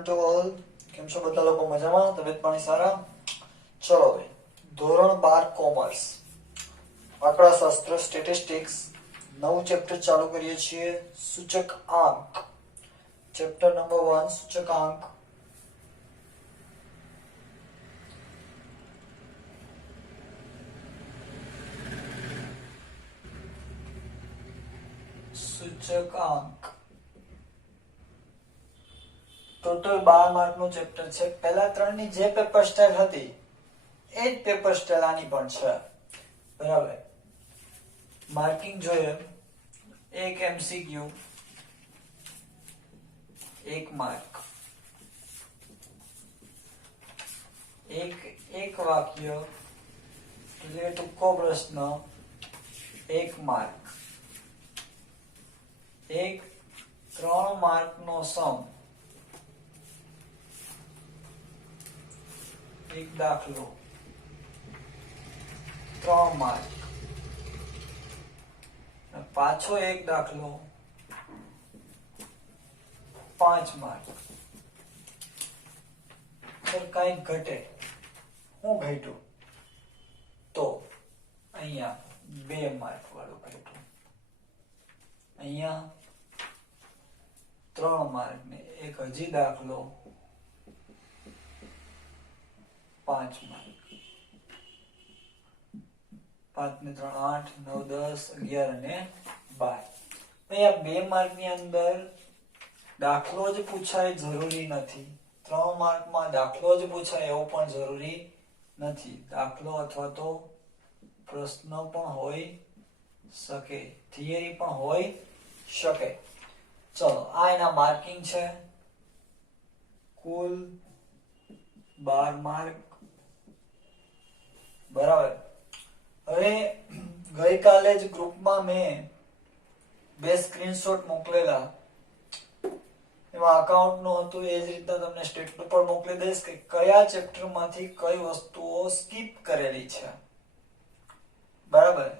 Afternoon to all. કેમ છો બધા લોકો? મજામાં? તબિયત પાણી સારા? ચલો ભાઈ, ધોરણ 12 કોમર્સ આંકડાશાસ્ત્ર સ્ટેટિસ્ટિક્સ નવું ચેપ્ટર ચાલુ કરીએ છીએ, સૂચકાંક. ચેપ્ટર નંબર 1 સૂચકાંક. સૂચકાંક ટોટલ 12 માર્કનું ચેપ્ટર છે. પહેલા ત્રણની જે પેપર સ્ટાઇલ હતી એ જ પેપર સ્ટાઇલ આની પણ છે. બરાબર. માર્કિંગ જોઈએ. એક એમસીક્યુ, એક માર્ક. એક વાક્ય એટલે ટૂંકો પ્રશ્ન, એક માર્ક. એક 3 માર્કનો સમ, એક દાખલો, 3 માર્ક. પાછો એક દાખલો, 5 માર્ક. કઈ ઘટે, હું ઘટ્યું તો અહીંયા 2 માર્ક વાળું ઘટ્યું, અહીંયા 3 માર્ક ને એક હજી દાખલો, 5 માર્ક. 5 ને 3 8, 9 10 11 અને 12. અહીંયા 2 માર્ક ની અંદર દાખલો જ પૂછાય જરૂરી નથી. 3 માર્કમાં દાખલો જ પૂછાય એવું પણ જરૂરી નથી. દાખલો અથવા તો પ્રશ્ન પણ હોઈ શકે, થિયરી પણ હોઈ શકે. ચલો, આ એના માર્કિંગ છે. કુલ 12 માર્ક. બરાબર. હવે ગઈકાલે જ ગ્રુપમાં મેં 2 સ્ક્રીનશોટ મોકલેલા. એમાં અકાઉન્ટ નું હતું, એ જ રીતના તમને સ્ટેટમેન્ટ પર મોકલી દઈશ કે કયા ચેપ્ટર માંથી કઈ વસ્તુઓ સ્કીપ કરેલી છે. બરાબર.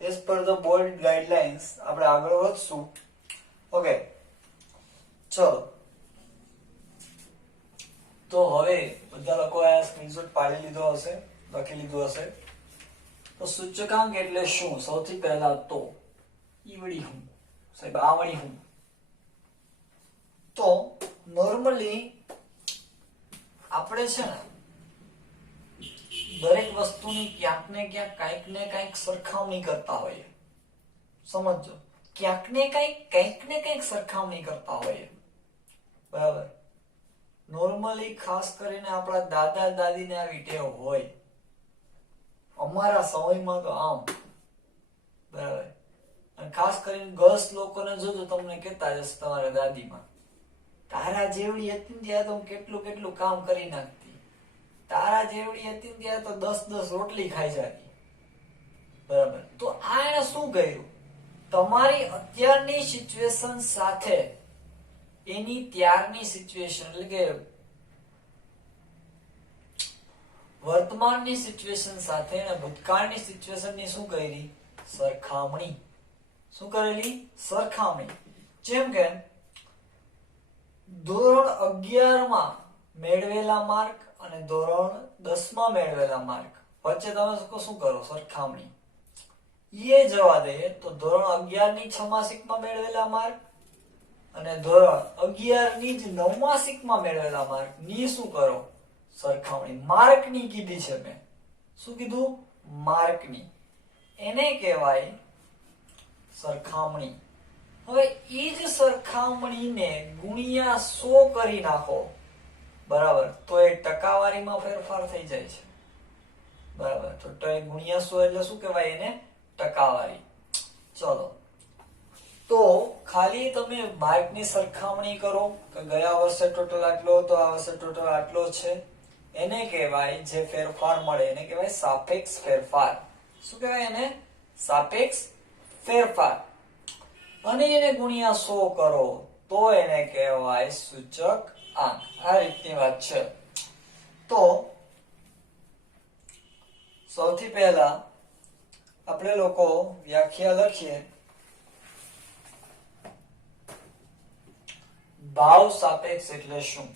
As per the board guidelines આપણે આગળ વધશું. ઓકે, ચલો. તો હવે બધા લોકો આ સ્ક્રીનશોટ પાડી લીધો હશે, લખી લીધું હશે. તો સૂચકાંક એટલે શું? સૌથી પહેલા તો ઈવડી હું સાહેબ, આવડી હું. તો નોર્મલી આપણે છે ને દરેક વસ્તુની ક્યાંક ને ક્યાંક કંઈક ને કંઈક સરખામણી કરતા હોઈએ. સમજો, ક્યાંક ને કંઈક સરખામણી કરતા હોઈએ. બરાબર. નોર્મલી ખાસ કરીને આપણા દાદા દાદીને આવી ટેવ હોય. અમારા સમયમાં તો આમ. બરાબર. અને ખાસ કરીને ગર્લ્સ લોકોને જોજો, તમને કહેતા જશે તમારા દાદીમાં, તારા જેવડી હતી ત્યાં તો કેટલું કામ કરી નાખતી, તારા જેવડી હતી ત્યાં તો 10 રોટલી ખાઈ જતી. બરાબર. તો આ એને શું કર્યું? તમારી અત્યારની સિચ્યુએશન સાથે એની ત્યારની સિચ્યુએશન એટલે કે વર્તમાનની સિચ્યુએશન સાથે અને ભૂતકાળની સિચ્યુએશનની શું કરી? સરખામણી. શું કરેલી? સરખામણી. જેમ કે ધોરણ 11 માં મેળવેલા માર્ક અને ધોરણ 10 માં મેળવેલા માર્ક વચ્ચે તમે શું કરો? સરખામણી. એ જવા દઈએ તો ધોરણ 11 ની 6 માસિકમાં મેળવેલા માર્ક અને ધોરણ 11 ની જ 9 માસિકમાં મેળવેલા માર્ક ની શું કરો? સરખામણી. માર્કની કીધી છે મેં. શું કીધું? માર્કની. એને કહેવાય સરખામણી. હવે એ જ સરખામણીને ગુણ્યા 100 કરી નાખો. બરાબર. તો એ ટકાવારીમાં ફેરફાર થઈ જાય છે. બરાબર. તો ગુણ્યા 100 એટલે શું કહેવાય? એને ટકાવારી. ચલો, તો ખાલી તમે માર્કની સરખામણી કરો કે ગયા વર્ષે ટોટલ આટલો હતો, આ વર્ષે ટોટલ આટલો છે. એને કહેવાય, જે ફેરફાર મળે એને કહેવાય સાપેક્ષ ફેરફાર. શું કહેવાય એને? સાપેક્ષ ફેરફાર. અને એને ગુણ્યા 100 કરો તો એને કહેવાય સૂચકાંક. આ રીતની વાત છે. તો સૌથી પહેલા આપણે લોકો વ્યાખ્યા લખીએ. ભાવ સાપેક્ષ એટલે શું?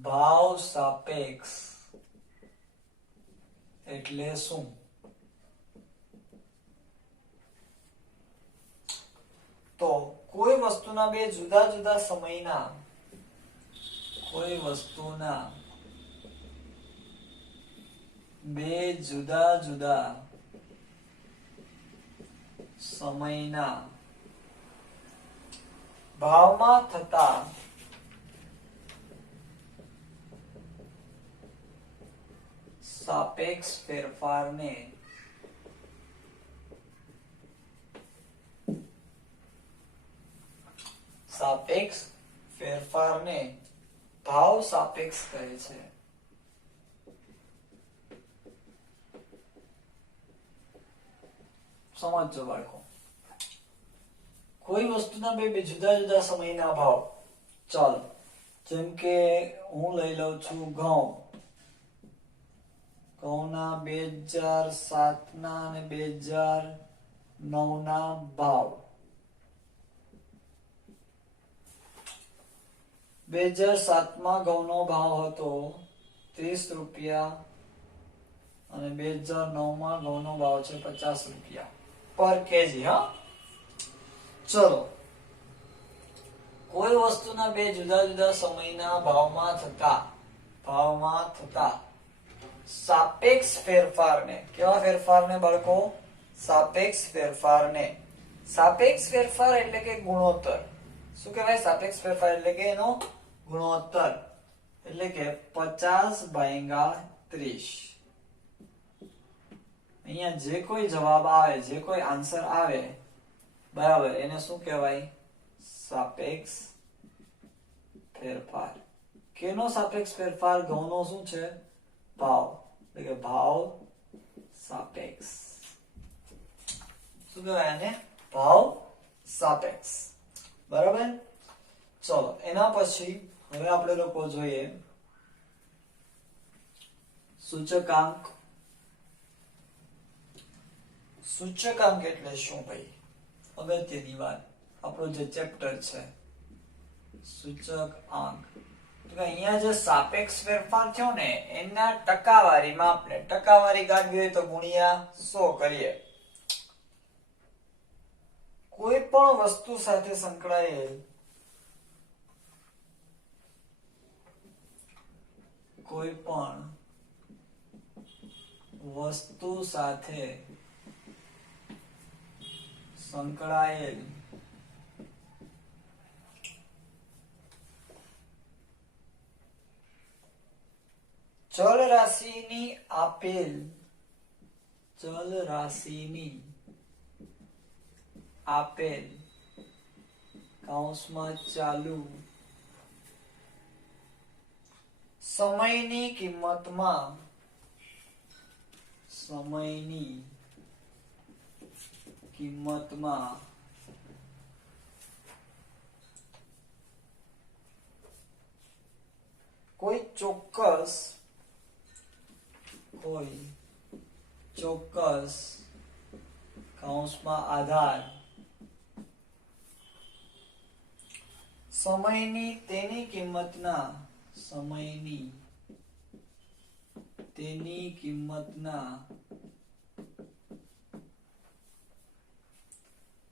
ભાવ સાપેક્ષ એટલે શું? તો કોઈ વસ્તુના બે જુદા જુદા સમયના બે જુદા જુદા સમયના ભાવમાં થતા સાપેક્ષ ફેરફારને ભાવ સાપેક્ષ કહે છે. સમજો બાળકો, કોઈ વસ્તુના બે જુદા જુદા સમયના ભાવ, ચાલો જેમ કે હું લઈ લઉં છું ઘઉંના 2007 ના અને 2009 ના ભાવ. 2007 માં ઘઉંનો ભાવ હતો 30 રૂપિયા અને 2009 માં ઘઉંનો ભાવ છે 50 રૂપિયા પર કેજી. હા, ચલો, કોઈ વસ્તુના બે જુદા જુદા સમયના ભાવમાં થતા સાપેક્ષ ફેરફારને, કેવા ફેરફારને બાળકો? સાપેક્ષ ફેરફાર એટલે કે ગુણોત્તર. શું કહેવાય? સાપેક્ષ ફેરફાર એટલે કે એનો ગુણોત્તર, એટલે કે 50/30. અહીંયા જે કોઈ જવાબ આવે, જે કોઈ આન્સર આવે, બરાબર, એને શું કહેવાય? સાપેક્ષ ફેરફાર. કેનો સાપેક્ષ ફેરફાર? ઘઉંનો શું છે? ભાવ, એટલે કે ભાવ સાપેક્ષ. શું કહેવાય આને? ભાવ સાપેક્ષ. બરાબર. ચલો, એના પછી હવે આપણે લોકો જોઈએ સૂચકાંક. સૂચકાંક એટલે શું ભાઈ? અગત્યની વાત, આપણો જે ચેપ્ટર છે સૂચકાંક. તો અહીંયા જે સાપેક્ષ ફેરફાર થયો ને એના ટકાવારીમાં આપણે ટકાવારી કાઢવી હોય તો ગુણ્યા 100 કરીએ. કોઈ પણ વસ્તુ સાથે સંકળાયેલ ચલ રાશિની આપેલ કૌંસમાં ચાલુ સમયની કિંમતમાં કોઈ ચોક્કસ કૌંસમાં આધાર સમયની તેની કિંમતના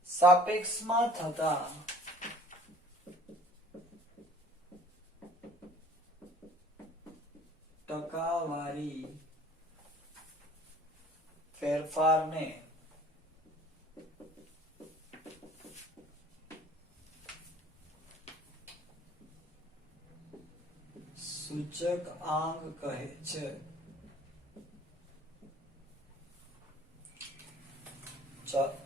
સાપેક્ષમાં થતા ટકાવારી ફેરફારને સૂચકાંક કહે છે. ચાલો,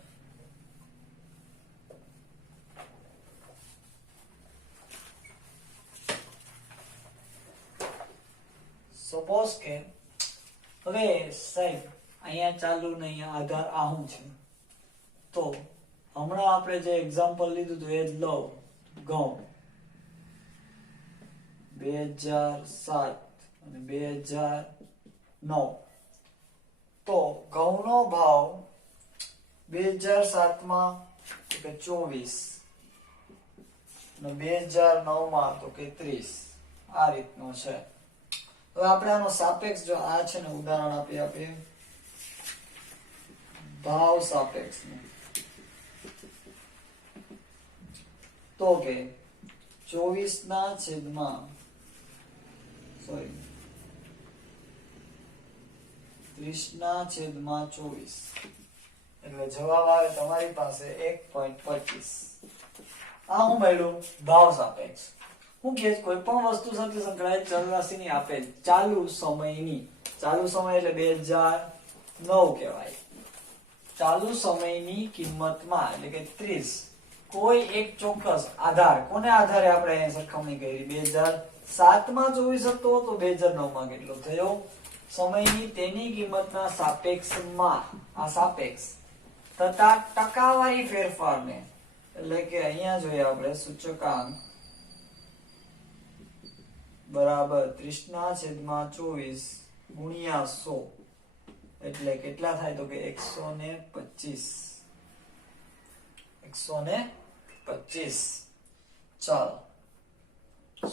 સપોઝ કે હવે સાહેબ અહીંયા ચાલુ ને અહીંયા આધાર આહું છે, તો હમણાં આપણે જે એક્ઝામ્પલ લીધું હતું એ જ લો. ઘઉં 2007 અને 2009, તો ઘઉંનો ભાવ 2007 માં તો કે 24 અને 2009 માં તો કે 30. આ રીતનો છે. હવે આપણે આનો સાપેક્ષ જો આ છે ને ઉદાહરણ આપીએ ભાવ સાપેક્ષ તો કે 24 ના છેદમાં 30 ના છેદમાં 24 એટલે જવાબ આવે તમારી પાસે 1.25. આ હું મળ્યું ભાવ સાપેક્ષ. હું કે કોઈ પણ વસ્તુ સાથે સંકળાયેલ ચલ રાશિની આપેલ ચાલુ સમયની, ચાલુ સમય એટલે 2009 કહેવાય, ચાલુ સમયની કિંમતમાં એટલે કે 30 કોઈ એક ચોક્કસ આધાર, કોને આધારે આપણે અહીં સરખામણી કરી, 2007 માં 24 હતો તો 2009 માં કેટલો થયો સમયની, તેની કિંમતના સાપેક્ષમાં આ સાપેક્ષ તથા ટકાવારી ફેરફારને એટલે કે અહીંયા જોઈએ આપણે સૂચકાંક બરાબર 30 ના છેદમાં 24 ગુણ્યા 100 એટલે કેટલા થાય તો કે 125. ચાલો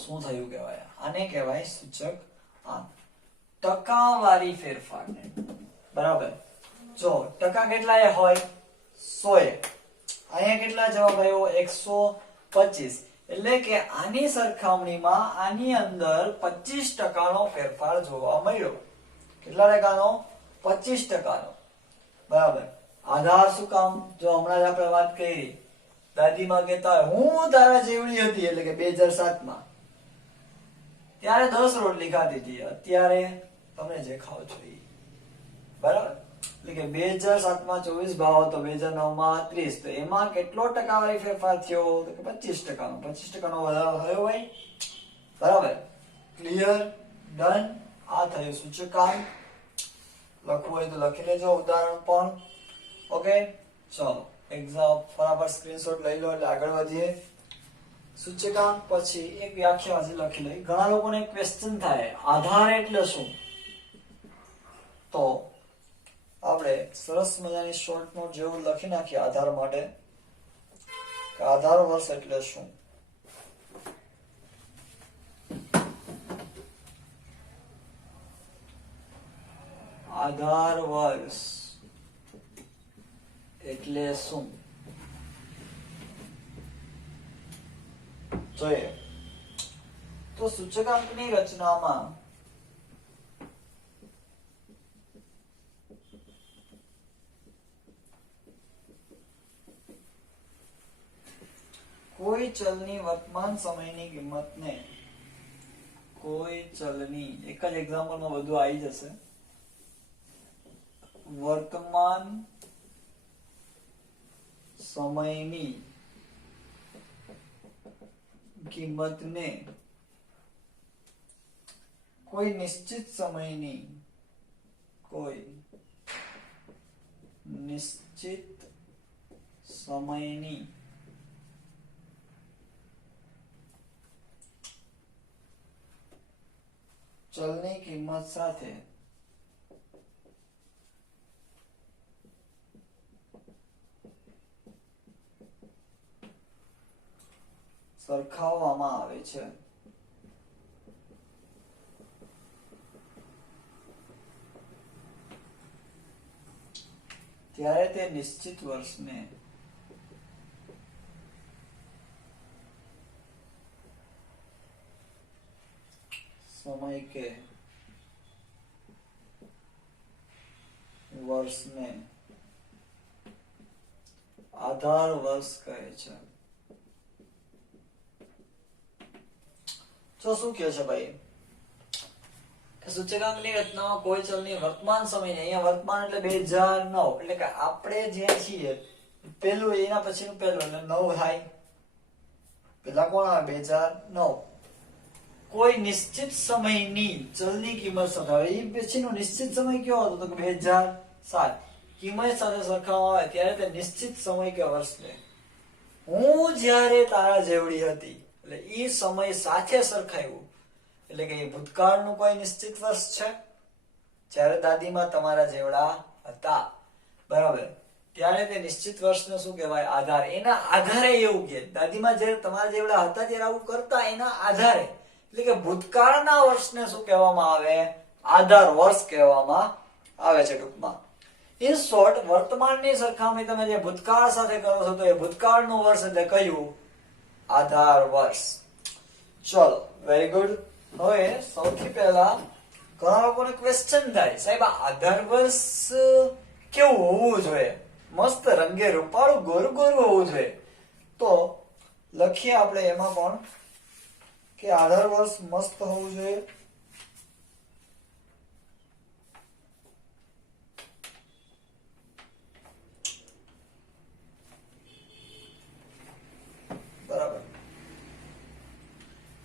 શું થયું કહેવાય, આને કહેવાય સૂચકાંક ટકાવારી ફેરફારને. બરાબર, જો ટકા કેટલા એ હોય 100, અહીંયા કેટલા જવાબ આવ્યો 125, એટલે કે આની સરખામણીમાં આની અંદર 25% નો ફેરફાર જોવા મળ્યો. કેટલા ટકાનો? 25%. બરાબર, આધાર શું કામ? જો હમણાં જ આપણે વાત કરી, દાદીમાં કહેતા હોય હું તારા જેવડી હતી, એટલે કે 2007 માં ત્યારે 10 રોટલી ખાધી હતી, અત્યારે તમે જે ખાઓ છો એ. બરાબર, એટલે કે 2007 માં 24 ભાવ હતો, 2009 માં 30, તો એમાં કેટલો ટકાવારી ફેરફાર થયો તો કે 25%. 25% નો વધારો થયો ભાઈ. બરાબર, ક્લિયર, ડન. આ થયું સૂચકાંક. લખવું હોય તો લખી લેજો ઉદાહરણ પણ. ઓકે, ચલો એક્ઝામ ફટાફટ સ્ક્રીનશોટ લઈ લો એટલે આગળ વધીએ. સૂચકાંક પછી એક વ્યાખ્યા હજી લખી લઈ. ઘણા લોકોને ક્વેશ્ચન થાય આધાર એટલે શું, તો આપણે સરસ મજાની શોર્ટ નોટ જેવું લખી નાખીએ આધાર માટે કે આધાર વર્ષ એટલે શું. આધાર વર્ષ એટલે શું જોઈએ તો સૂચકાંકની રચનામાં કોઈ ચલની વર્તમાન સમયની કિંમતને, કોઈ ચલની, એક જ એક્ઝામ્પલમાં બધું આવી જશે, વર્તમાન સમયની કિંમતને કોઈ નિશ્ચિત સમયની, કોઈ નિશ્ચિત સમયની ચલની કિંમત સાથે સરખાવવામાં આવે છે. ત્યારે તે નિશ્ચિત વર્ષને સમય કે વર્ષને આધાર વર્ષ કહે છે. તો શું કહે છે ભાઈ કે સૂચકાંકની રચનામાં કોઈ ચલની વર્તમાન સમયને, અહીંયા વર્તમાન એટલે 2009, એટલે કે આપણે જ્યાં છીએ પેલું એના પછીનું પેલું એટલે 9 થાય. પેલા કોણ આવે 2009. કોઈ નિશ્ચિત સમયની ચલની કિંમત સાથે, એ પછીનો નિશ્ચિત સમય કયો હતો તો કે 2007, કિંમત સાથે સરખાવવામાં આવે ત્યારે તે નિશ્ચિત સમય કે વર્ષને, હું જ્યારે તારા જેવડી હતી એટલે એ સમય સાથે સરખાવ્યું, એટલે કે એ ભૂતકાળનું કોઈ નિશ્ચિત વર્ષ છે, જ્યારે દાદીમાં તમારા જેવડા હતા. બરાબર, ત્યારે તે નિશ્ચિત વર્ષને શું કહેવાય આધાર. એના આધારે એવું કે દાદીમાં જ્યારે તમારા જેવડા હતા ત્યારે આવું કરતા, એના આધારે એટલે કે ભૂતકાળના વર્ષને શું કહેવામાં આવે? આધાર વર્ષ કહેવામાં આવે છે ટૂંકમાં. ઇન શોર્ટ, વર્તમાનની સરખામણી તમે જે ભૂતકાળ સાથે કરો છો તો એ ભૂતકાળનું વર્ષ એટલે કયું? આધાર વર્ષ. ચલો, વેરી ગુડ. હવે સૌથી પહેલા ઘણા લોકોને ક્વેશ્ચન થાય, સાહેબ આ આધાર વર્ષ કેવું હોવું જોઈએ? મસ્ત રંગે રૂપાળું ગોરું ગોરું હોવું જોઈએ. તો લખીએ આપણે એમાં પણ કે આધાર વર્ષ મસ્ત હોવું જોઈએ. બરાબર.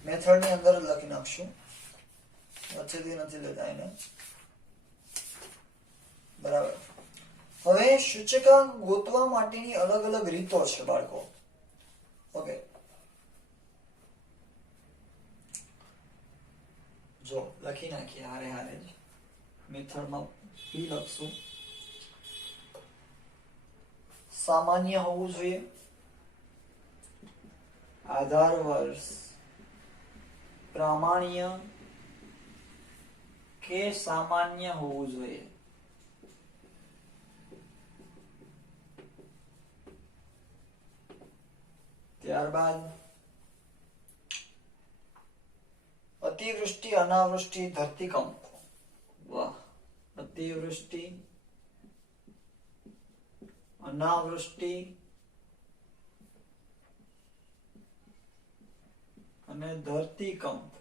મેથડ ની અંદર જ લખી નાખશું, વચ્ચેથી નથી લેતા એને. બરાબર. હવે સૂચકાંક ગોતવા માટેની અલગ અલગ રીતો છે બાળકો. ઓકે, જો લખી નાખીએ હારે હારે જ. મેથડમાં બી લખશું. સામાન્ય હોવું જોઈએ, આધાર વર્ષ પ્રામાણ્ય કે સામાન્ય હોવું જોઈએ. ત્યારબાદ અતિવૃષ્ટિ, અનાવૃષ્ટિ, ધરતીકંપ. વાહ. અતિવૃષ્ટિ, અનાવૃષ્ટિ અને ધરતીકંપ.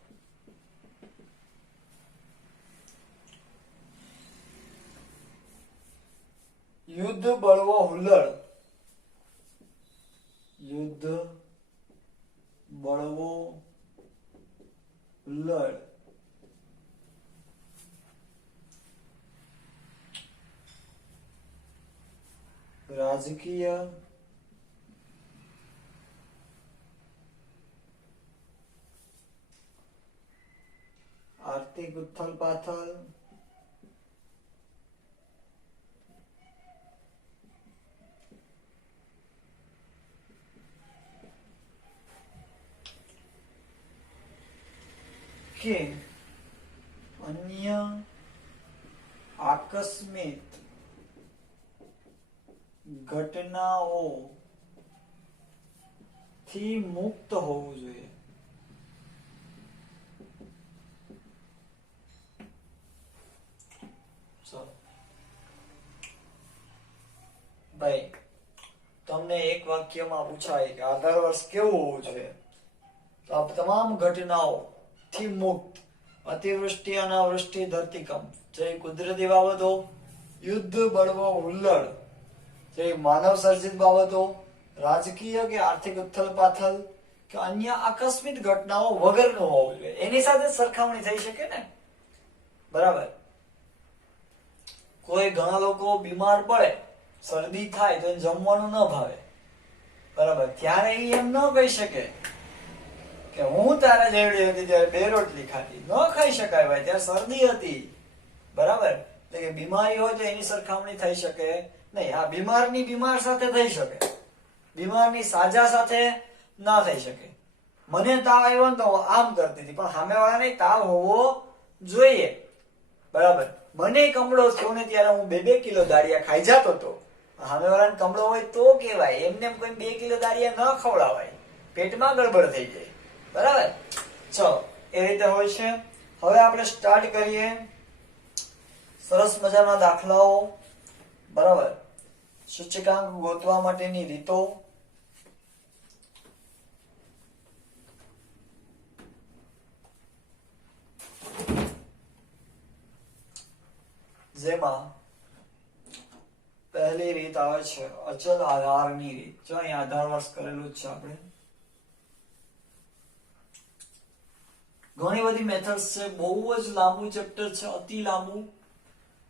યુદ્ધ બળવો હુલ્લડ, યુદ્ધ બળવો હુલ્લડ, રાજકીય આર્થિક ઉથલ પાથલ, કે અન્ય આકસ્મિક ઘટનાઓ થી મુક્ત હોવું જોઈએ. ભાઈ તમને એક વાક્યમાં પૂછાય કે આધાર વર્ષ કેવું હોવું જોઈએ, તો આ તમામ ઘટનાઓ થી મુક્ત, અતિવૃષ્ટિ, અનાવૃષ્ટિ, ધરતીકંપ, જે કુદરતી બાબતો, યુદ્ધ બળવો હુલ્લડ, જે માનવ સર્જિત બાબતો, રાજકીય કે આર્થિક ઉથલ પાથલ કે અન્ય આકસ્મિક ઘટનાઓ વગરનું હોવું જોઈએ. એની સાથે સરખામણી થઈ શકે ને. બરાબર. કોઈ ઘણા લોકો બીમાર પડે, શરદી થાય તો જમવાનું ન ભાવે. બરાબર. ત્યારે એ એમ ન કહી શકે કે હું તારા જેવડી હતી ત્યારે 2 રોટલી ખાધી. ન ખાઈ શકાય ભાઈ, ત્યારે શરદી હતી. બરાબર. એટલે કે બીમારી હોય તો એની સરખામણી થઈ શકે નહીં. આ બીમારની બીમાર સાથે થઈ શકે, બીમારની સાજા સાથે ના થઈ શકે. મને તાવ આવ્યો ને તો આમ કરતી હતી, પણ સામેવાળાને તાવ હોવો જોઈએ. બરાબર. મને કમળો થયો ને ત્યારે હું 2 કિલો દાળિયા ખાઈ જતો હતો. સામેવાળાને કમળો હોય તો કેવાય, એમને કોઈ 2 કિલો દાળિયા ન ખવડાવાય, પેટમાં ગડબડ થઈ જાય. બરાબર. ચલો, એ રીતે હોય છે. હવે આપણે સ્ટાર્ટ કરીએ. સરસ મજાના દાખલાઓ. બરાબર. સૂચકાંક ગોતવા માટેની રીતો. જેમાં પહેલી રીત આવે છે અચલ આધારની રીત. જો અહીં આધાર વર્ષ કરેલું જ છે આપણે. ઘણી બધી મેથડ્સ છે, બહુ જ લાંબુ ચેપ્ટર છે, અતિ લાંબુ.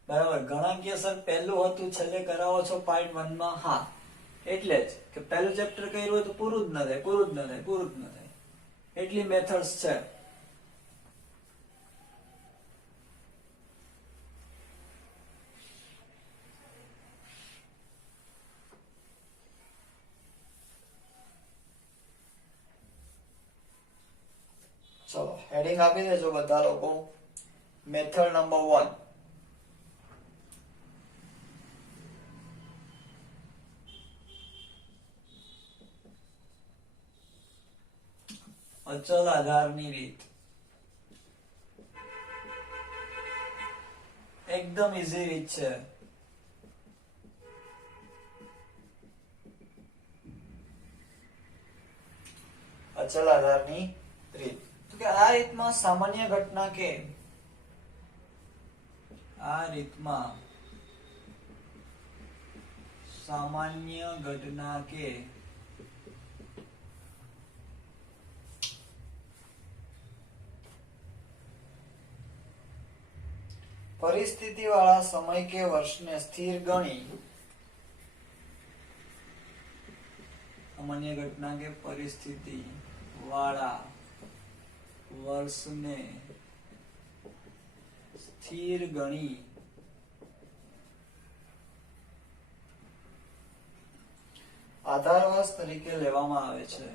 બરાબર. ઘણા કે સર પહેલું હતું છેલ્લે કરાવો છો પાર્ટ 1 માં. હા, એટલે જ કે પહેલું ચેપ્ટર કર્યું હોય તો પૂરું જ ન થાય, પૂરું જ ન થાય, પૂરું જ ન થાય. એટલી મેથડ્સ છે. ચલો, હેડિંગ આપી દેજો બધા લોકો. Method number 1. અચલ આધારની રીત. એકદમ ઈઝી રીત છે. અચલ આધારની રીત. તો કે આ રીતમાં સામાન્ય ઘટના કે પરિસ્થિતિ વાળા સમય કે વર્ષને સ્થિર ગણી. સામાન્ય ઘટના કે પરિસ્થિતિ વાળા વર્ષને સ્થિર ગણી આધાર વર્ષ તરીકે લેવામાં આવે છે.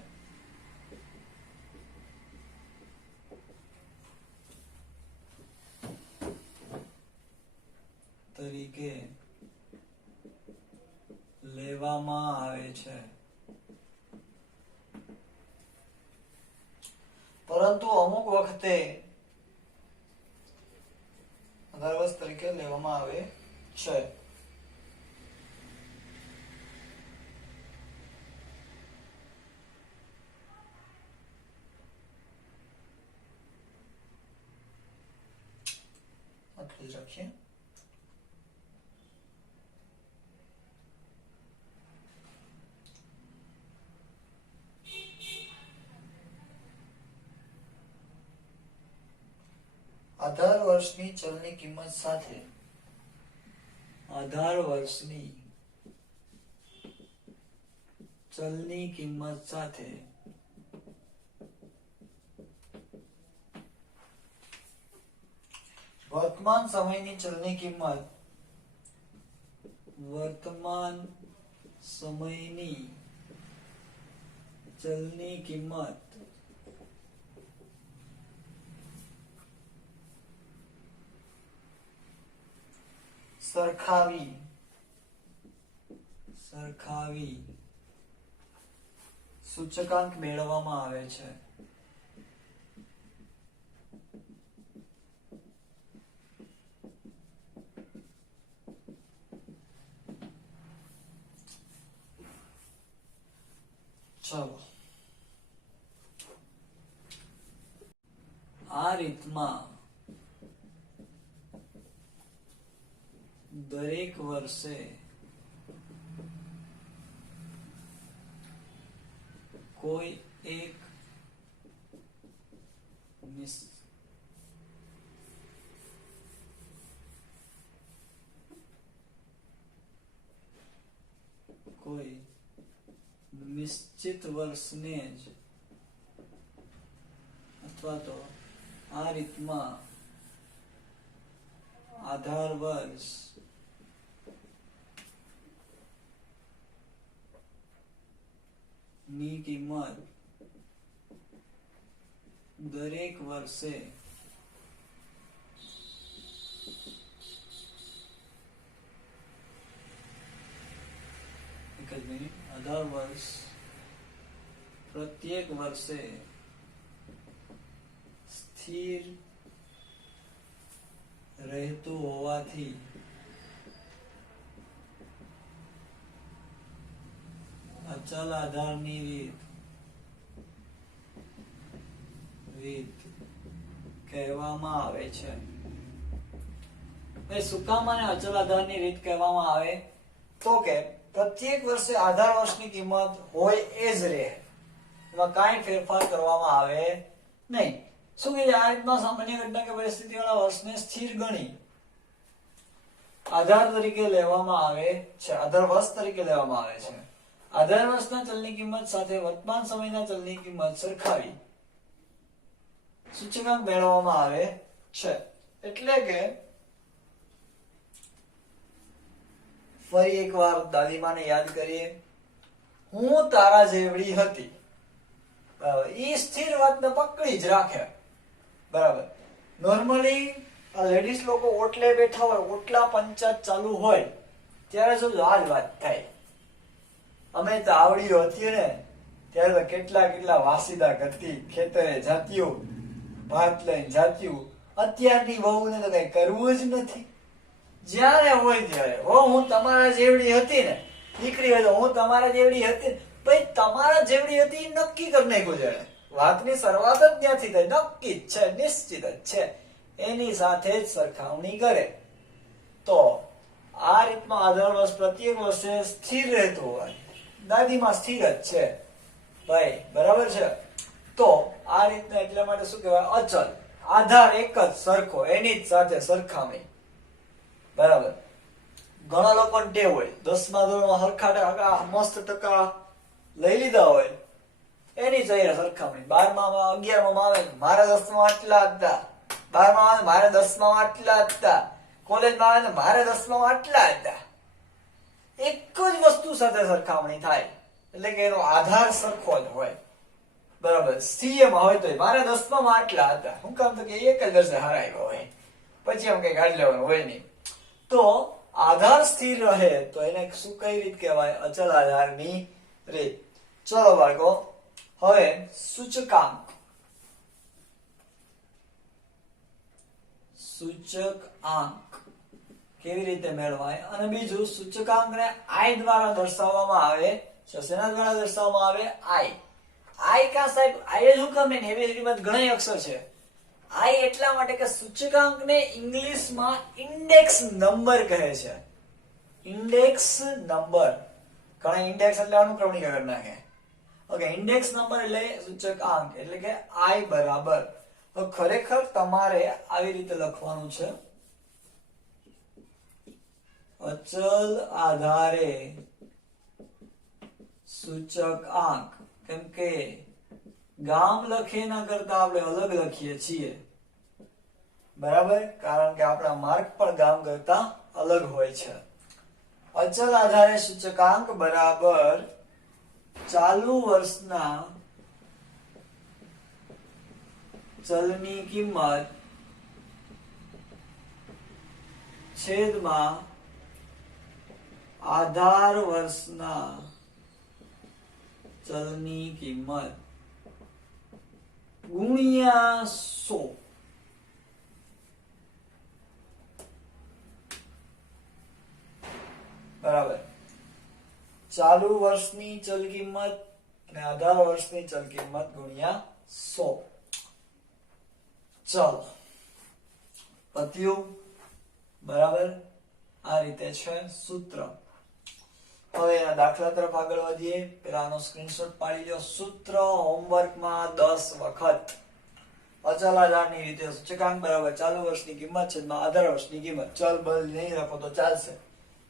પરંતુ અમુક વખતે આધાર વર્ષ તરીકે લેવામાં આવે છે. આટલું જ રાખીએ. આધાર વર્ષની ચલની કિંમત સાથે વર્તમાન સમયની ચલની કિંમત સરખાવી સૂચકાંક મેળવવામાં આવે છે. ચલો, આ રીતમાં દરેક વર્ષે કોઈ એક નિશ્ચિત વર્ષને જ અથવા તો આ રીતમાં આધાર વર્ષ ની કિંમત દરેક વર્ષે આધાર વર્ષ પ્રત્યેક વર્ષે સ્થિર રહેતું હોવાથી અચલ આધારની રીત કહેવામાં આવે છે. શું કામ આને અચલ આધારની રીત કહેવામાં આવે? તો કે પ્રત્યેક વર્ષે આધાર વર્ષની કિંમત હોય એ જ રહે, એમાં કાંઈ ફેરફાર કરવામાં આવે નહીં. શું કે આ રીતના સામાન્ય ઘટના કે પરિસ્થિતિ વાળા વર્ષને સ્થિર ગણી આધાર તરીકે લેવામાં આવે છે, આધાર વર્ષ તરીકે લેવામાં આવે છે. આધાર વર્ષના ચલની કિંમત સાથે વર્તમાન સમયના ચલની કિંમત સરખાવી સૂચકાંક મેળવવામાં આવે છે. એટલે કે ફરી એકવાર દાદીમાને યાદ કરીએ. હું તારા જેવડી હતી, એ સ્થિર વાતને પકડી જ રાખે. બરાબર. નોર્મલી લેડીઝ લોકો ઓટલે બેઠા હોય, ઓટલા પંચાયત ચાલુ હોય ત્યારે શું આ જ વાત થાય. અમે તો આવડીઓ હતી ને ત્યારે તો કેટલા વાસીદા કરતી, ખેતરે જાત્યું, ભાત લઈને જાત્યું. અત્યારની વહુને તો કઈ કરવું જ નથી. જ્યારે હોય ત્યારે હું તમારા જેવડી હતી ને, દીકરી હોય તો હું તમારા જેવડી હતી, ભાઈ તમારા જેવડી હતી નક્કી કરી નાખ્યું છે. વાતની શરૂઆત જ ત્યાંથી થઈ, નક્કી જ છે, નિશ્ચિત જ છે. એની સાથે જ સરખામણી કરે તો આ રીતમાં આધાર વર્ષ પ્રત્યેક વર્ષે સ્થિર રહેતું હોય. દાદીમાં સ્થિર જ છે ભાઈ, બરાબર છે. તો આ રીતના એટલા માટે શું કહેવાય, અચલ. આધાર એક જ સરખો, એની જ સાથે સરખામણી. બરાબર. ઘણા લોકોને ટેવ હોય 10મા ધોરણમાં હરખા ટકા, મસ્ત ટકા લઈ લીધા હોય, એની જોઈએ સરખામણી. 12મા 11મા આવે મારા 10મા આટલા હતા, 12મા આવે મારે 10મા આટલા હતા, કોલેજમાં આવે મારે 10મા આટલા હતા. એક જ વસ્તુ સાથે સરખામણી થાય એટલે કે એનો આધાર સરખો જ હોય. બરાબર. સીએમાં હોય તો મારે 10મા આટલા હતા, શું કામ તો કે એક જ વર્ષે હરાવ્યો હોય, પછી એમ કઈ કાઢી લેવાનું હોય નહીં. તો આધાર સ્થિર રહે તો એને શું કઈ રીત કહેવાય, અચલ આધારની રીત. ચલો બાળકો, હવે સૂચકાંક. સૂચકાંક કેવી રીતે મેળવાય, અને બીજું સૂચકાંકને આઈ દ્વારા દર્શાવવામાં આવે છે. શેના દ્વારા દર્શાવવામાં આવે, આઈ. આઈ કા સાહેબ, આઈ શું કામ, એબીસીડીમાં ઘણા અક્ષર છે. આઈ એટલા માટે કે સૂચકાંકને ઇંગ્લિશમાં ઇન્ડેક્સ નંબર કહે છે. Index number. ઘણા ઇન્ડેક્સ એટલે અનુક્રમણિકા કરી નાખે. ઓકે, ઇન્ડેક્સ નંબર એટલે સૂચકાંક, એટલે કે આઈ બરાબર. તો ખરેખર તમારે આવી રીતે લખવાનું છે, અચલ આધારે સૂચકાંક. કેમ કે ગામ લખે ના કરતા આપણે અલગ લખીએ છીએ. બરાબર, કારણ કે આપણા માર્ક પણ ગામ કરતા અલગ હોય છે. અચલ આધારે સૂચકાંક બરાબર ચાલુ વર્ષના ચલની કિંમત છેદમાં આધાર વર્ષના ચલની કિંમત ગુણ્યા 100. બરાબર. ચાલુ વર્ષની ચલ કિંમત અને આધાર વર્ષની ચલ કિંમત ગુણ્યા 100. ચાલો, પત્યું. બરાબર, આ રીતે છે સૂત્ર. હવે એના દાખલા તરફ આગળ વધીએ. પેલા આનો સ્ક્રીનશોટ પાડી લો. સૂત્ર હોમવર્કમાં 10 વખત. અચલ આધારની રીતે સૂચકાંક બરાબર ચાલુ વર્ષની કિંમત છેદમાં આધાર વર્ષની કિંમત. ચલ બલ નહીં રાખો તો ચાલશે.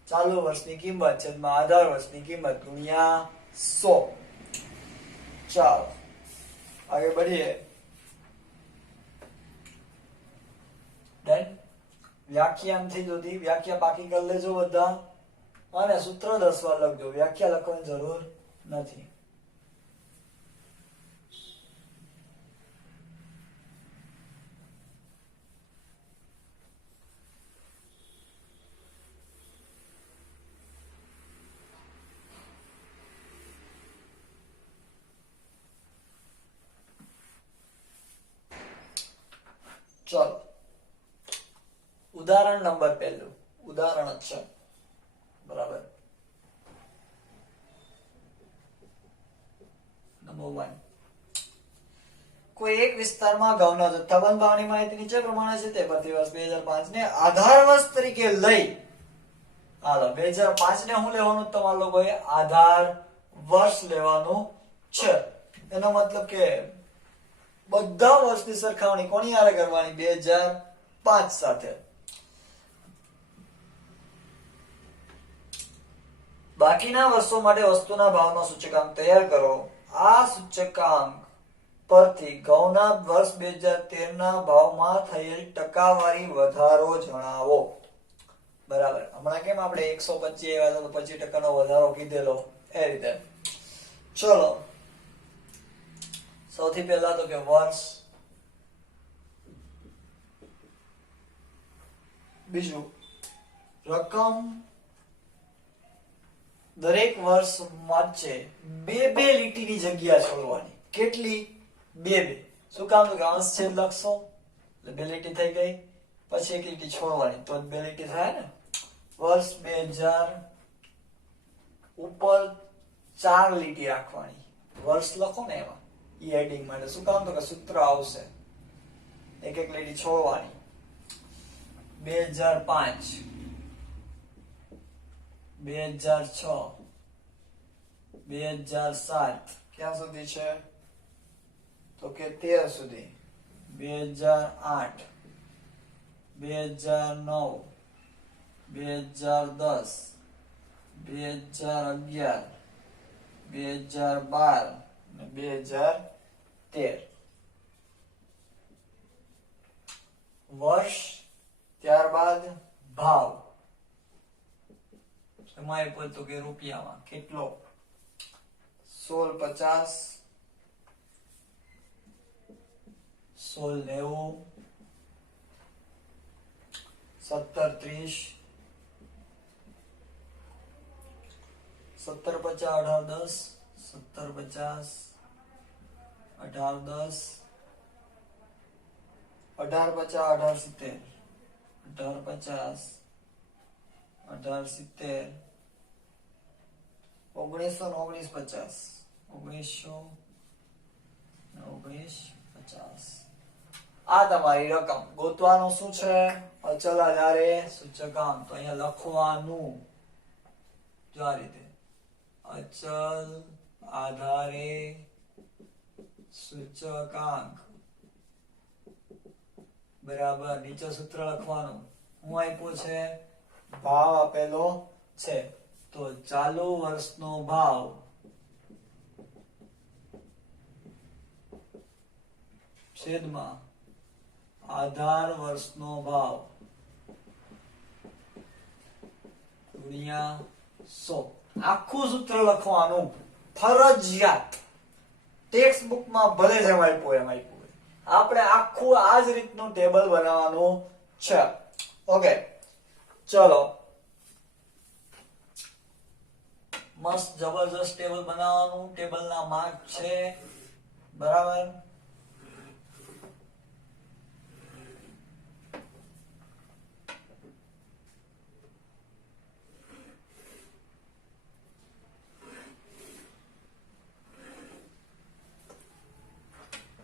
ચાલુ વર્ષની કિંમત છેદમાં આધાર વર્ષની કિંમત ગુણ્યા 100. ચાલો આગળ વધીએ. ડન. વ્યાખ્યાનથી જુદી વ્યાખ્યા પાકી કરી લેજો બધા, અને સૂત્ર 10 વાર લખજો. વ્યાખ્યા લખવાની જરૂર નથી. ચલો, ઉદાહરણ નંબર પહેલું. ઉદાહરણ જ છે. બરાબર. નંબર 1. કોઈ એક વિસ્તારમાં ઘઉંના જથ્થાબંધ ભાવની માહિતી નીચે પ્રમાણે છે. તે પરથી વર્ષ 2005 ને આધાર વર્ષ તરીકે લઈ. હાલો, 2005 ને હું લેવાનું, તમારા લોકોએ આધાર વર્ષ લેવાનું છે. એનો મતલબ કે બધા વર્ષની સરખામણી કોની હારે કરવાની, 2005 સાથે. બાકીના વર્ષો માટે વસ્તુના ભાવનો સૂચકાંક તૈયાર કરો. આ સૂચકાંક પરથી ઘઉંના વર્ષ 2013 ના ભાવમાં થયેલ ટકાવારી વધારો જણાવો. બરાબર. હમણાં કેમ આપણે 125 આવ્યા તો 25% નો વધારો કીધેલો, એ રીતે. ચલો, સૌથી પહેલા તો કે વર્ષ બીજું, રકમ દરેક વર્ષ વચ્ચે બે બે લીટીની જગ્યા છોડવાની. કેટલી? બે બે. શું કામ? તો કે અંશ છેદ લખશો એટલે બે લીટી થઈ ગઈ, પછી એક લીટી છોડવાની તો બે લીટી થાય ને. વર્ષ 2000 ઉપર 4 લીટી રાખવાની. વર્ષ લખો ને એમાં ઈ હેડિંગ માટે. શું કામ? તો કે સૂત્ર આવશે, એક એક લીટી છોડવાની. 2005, 2006, 2007 ક્યાં સુધી છે? તો કે 13 સુધી. 2008, 2009, 2010, 2011, 2012 અને 2013. વર્ષ, ત્યારબાદ ભાવ. એમાં પૂછતું કે રૂપિયામાં કેટલો? 1650, 1690, 1730, 1750, 1810, 1750, 1810, 1850, 1870, 1950, 1950. આ તમારી રકમ. ગોતવાનું શું છે? અચલ આધારે સૂચકાંક. તો અહીંયા લખવાનું જો આ રીતે, અચલ આધારે સૂચકાંક બરાબર નીચે સૂત્ર લખવાનું. હું આપ્યું છે ભાવ આપેલો છે તો ચાલુ વર્ષનો ભાવ છેદમાં આધાર વર્ષનો ભાવ ગુણ્યા 100. આખું સૂત્ર લખવાનું ફરજિયાત. ટેક્સ્ટ બુકમાં ભલે જેમ આપ્યું એમ આપ્યું, આપણે આખું આ જ રીતનું ટેબલ બનાવવાનું છે. ઓકે, ચલો મસ્ત જબરજસ્ત ટેબલ બનાવવાનું. ટેબલના માર્ક છે બરાબર.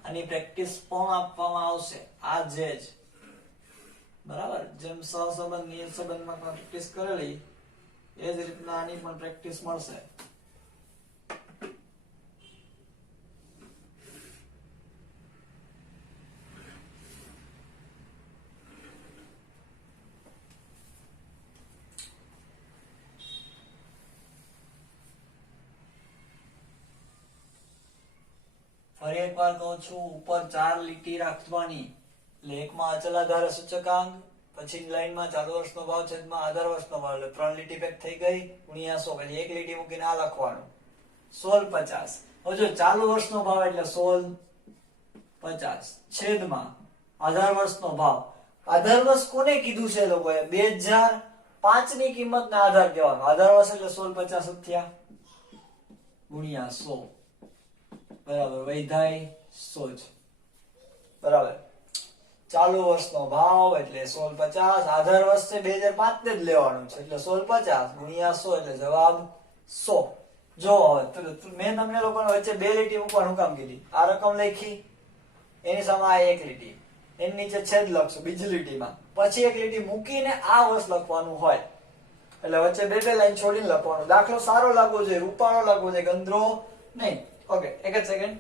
આની પ્રેક્ટિસ પણ આપવામાં આવશે આજે જ બરાબર. જેમ સહસંબંધ નિયમ સંબંધમાં પ્રેક્ટિસ કરેલી એ જ રીતના આની પણ પ્રેક્ટિસ મળશે. ફરી એકવાર કહું છું, ઉપર 4 લીટી રાખવાની. એટલે એકમાં અચલ આધારે સૂચકાંક, પછી લાઈનમાં ચાલુ વર્ષનો ભાવ છેદમાં આધાર વર્ષનો ભાવ, એટલે 3 લીટી પેક થઈ ગઈ ગુણ્યા 100. પછી એક લીટી મૂકીને આ લખવાનું 1650. હવે જો ચાલુ વર્ષનો ભાવ એટલે 1650 છેદમાં આધાર વર્ષનો ભાવ. આધાર વર્ષ કોને કીધું છે લોકોએ? 2005 ની કિંમતને આધાર કહેવાનો. આધાર વર્ષ એટલે 1650 જ થયા ગુણ્યા 100 બરાબર. વૈધાય 100 જ બરાબર. ચાલુ વર્ષનો ભાવ એટલે 1650. આધાર વર્ષ છે 2005 ને જ લેવાનું છે એટલે 1650 ગુણ્યા 100 એટલે જવાબ 100. જો હવે મેં તમને લોકોને વચ્ચે બે લીટી મૂકવાનું કામ કીધી. આ રકમ લખી, એની સામે આ એક લીટી, એની નીચે છેદ લખશું બીજી લીટીમાં, પછી એક લીટી મૂકીને આ વર્ષ લખવાનું હોય. એટલે વચ્ચે બે બે લાઈન છોડીને લખવાનું. દાખલો સારો લાગવો જોઈએ, રૂપાળો લાગવો જોઈએ, ગંદરો નહીં. ઓકે, એક જ સેકન્ડ.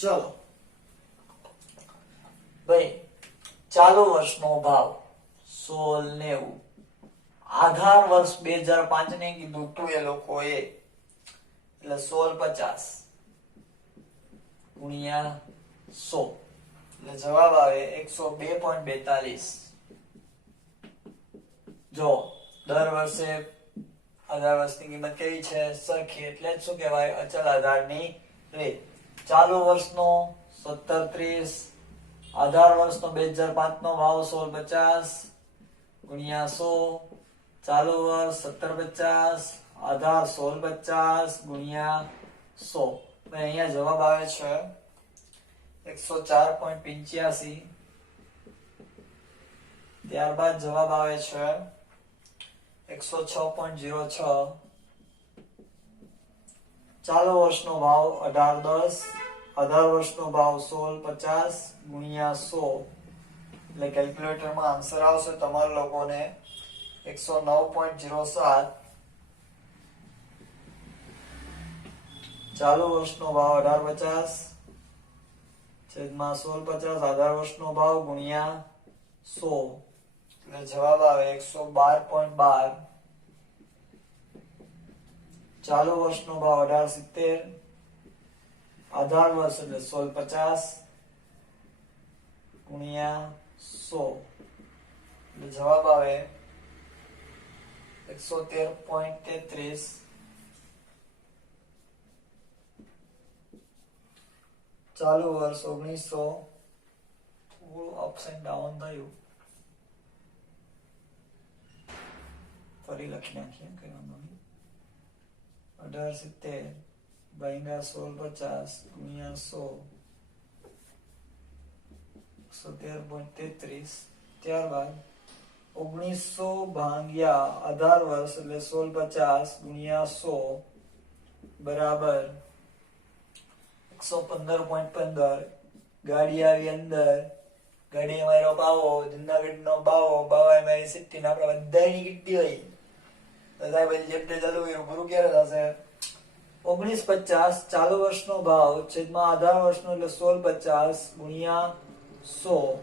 ચલો ભાઈ, ચાલુ વર્ષનો ભાવ 1690. આધાર વર્ષ 2005 ને કીધું તું એ લોકોએ, એટલે 1650 ગુણ્યા 100 એટલે જવાબ આવે 102.42. જો દર વર્ષે આધાર વર્ષની કિંમત કેવી છે? સરખી. એટલે શું કહેવાય? અચલ આધારની રીત. ચાલુ વર્ષનો 1730 આધાર વર્ષનો 2005 નો ભાવ 1650 ગુણ્યા 100. ચાલુ વર્ષ 1750 આધાર 1650 ગુણ્યા 100. અહીંયા જવાબ આવે છે 104.85. ત્યારબાદ જવાબ આવે છે 106.06. ચાલુ વર્ષનો ભાવ 1810 આધાર વર્ષનો ભાવ 1650 ગુણ્યા 100. એટલે કેલ્ક્યુલેટરમાં આન્સર આવશે તમારા લોકોને 109.07. ચાલુ વર્ષનો ભાવ 1850 છેદમાં 1650 આધાર વર્ષનો ભાવ ગુણ્યા 100. એટલે જવાબ આવે 112.12. ચાલુ વર્ષનો ભાવ 1870 આધાર વર્ષ એટલે 1650 ગુણ્યા 100. એટલે જવાબ આવે 113.33. ચાલુ વર્ષ 1900 થોડું અપ્સ એન્ડ ડાઉન થયું, ફરી લખી નાખીએ, કઈ વાંધો નહીં. 1870 ભાગ્યા 1650 ગુણ્યા 100 113.33. ત્યારબાદ 1900 ભાગ્યા આધાર વર્ષ એટલે 1650 ગુણ્યા 100 બરાબર 115.15. ગાડી આવી અંદર, ગાડી અમારો બાવો, જુનાગઢ નો બાવો, બાવા મારી સિટ્ટી, આપણે બધાની કિટ્ટી હોય તો સાહેબ ચેપ્ટર ચાલુ કર્યું, પૂરું ક્યારે થશે? 1950 ચાલુ વર્ષનો ભાવ છેદમાં આધાર વર્ષનો એટલે 1650 ગુણ્યા 100.